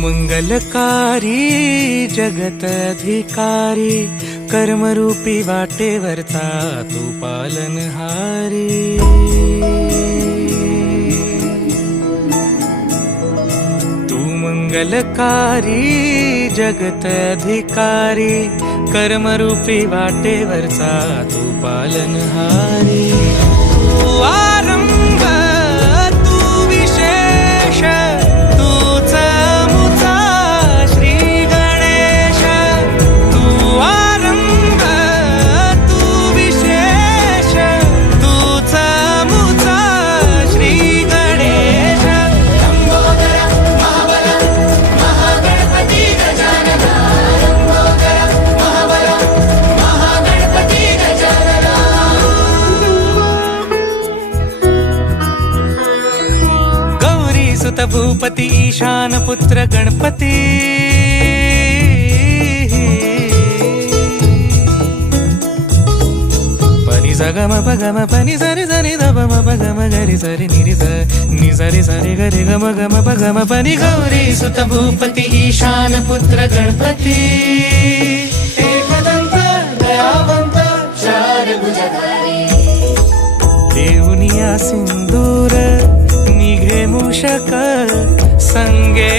मंगलकारी जगत अधिकारी, कर्मरूपी वाटेवरचा तू पालनहारी। तू मंगलकारी जगत अधिकारी, कर्मरूपी वाटेवरचा तू पालनहारी। तू आरंभ तू विशेष, तूच मुचा श्री गणेश। तू आरंभ तू विशेष, तूच मुचा श्री गणेश। लंबोदर महाबल महागणपती गजानना, लंबोदर महाबल महागणपती गजानना। गौरी सुत भूपती ईशान पुत्र गणपती, पनी सगम पगम पनी सरि सरि दम पगम गरि सरि निरि स नि सरि सरि गरि गम गम पगम पनी। गौरी सुत भूपती ईशान पुत्र गणपती, एकदंत दयावंत चार भुजधारी। देऊनिया सिंदूर निघे मूषक संगे